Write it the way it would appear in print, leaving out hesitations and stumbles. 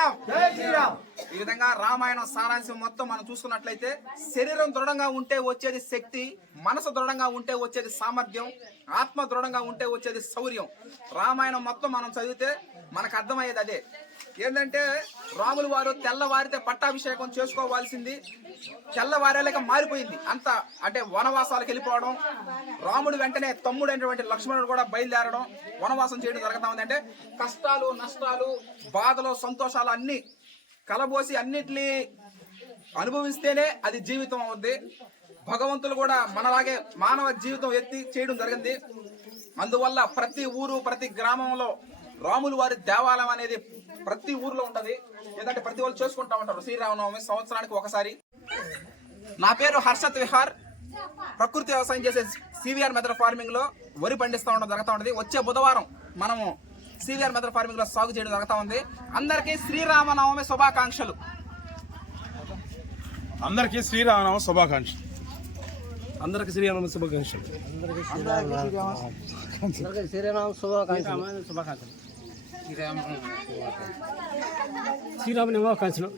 శ్రీరామ్. జై శ్రీరామ్. ఈ విధంగా రామాయణం సారాంశం మొత్తం మనం చూసుకున్నట్లయితే శరీరం దృఢంగా ఉంటే వచ్చేది శక్తి, మనసు దృఢంగా ఉంటే వచ్చేది సామర్థ్యం, ఆత్మ దృఢంగా ఉంటే వచ్చేది శౌర్యం. రామాయణం మొత్తం మనం చదివితే మనకు అర్థమయ్యేది అదే. ఏంటంటే రాములు వారు తెల్లవారితే పట్టాభిషేకం చేసుకోవాల్సింది తెల్లవారేలాక మారిపోయింది. అంత అంటే వనవాసాలకు వెళ్ళిపోవడం, రాముడు వెంటనే తమ్ముడు అయినటువంటి లక్ష్మణుడు కూడా బయలుదేరడం, వనవాసం చేయడం జరుగుతా ఉంది. అంటే కష్టాలు, నష్టాలు, బాధలు, సంతోషాలు అన్ని కలబోసి అన్నిటినీ అనుభవిస్తేనే అది జీవితం అవుద్ది. భగవంతులు కూడా మనలాగే మానవ జీవితం ఎత్తి చేయడం జరిగింది. అందువల్ల ప్రతి ఊరు, ప్రతి గ్రామంలో రాములు వారి దేవాలయం అనేది ప్రతి ఊర్లో ఉంటది. ఏంటంటే ప్రతి వాళ్ళు చేసుకుంటా ఉంటారు శ్రీరామనవమి సంవత్సరానికి ఒకసారి. నా పేరు హర్షత్ విహార్. ప్రకృతి వ్యవసాయం చేసే సివిఆర్ మెథడ్ ఫార్మింగ్ లో వరి పండిస్తూ ఉండడం జరుగుతూ ఉంటుంది. వచ్చే బుధవారం మనము సివిఆర్ మెథడ్ ఫార్మింగ్ లో సాగు చేయడం జరుగుతూ ఉంది. అందరికీ శ్రీరామనవమి శుభాకాంక్షలు. అందరికీ శ్రీరామనవమి శుభాకాంక్షలు. అందరికి శ్రీరామ శుభాకాంక్షలు. శ్రీరామ శుభాకాంక్షలు.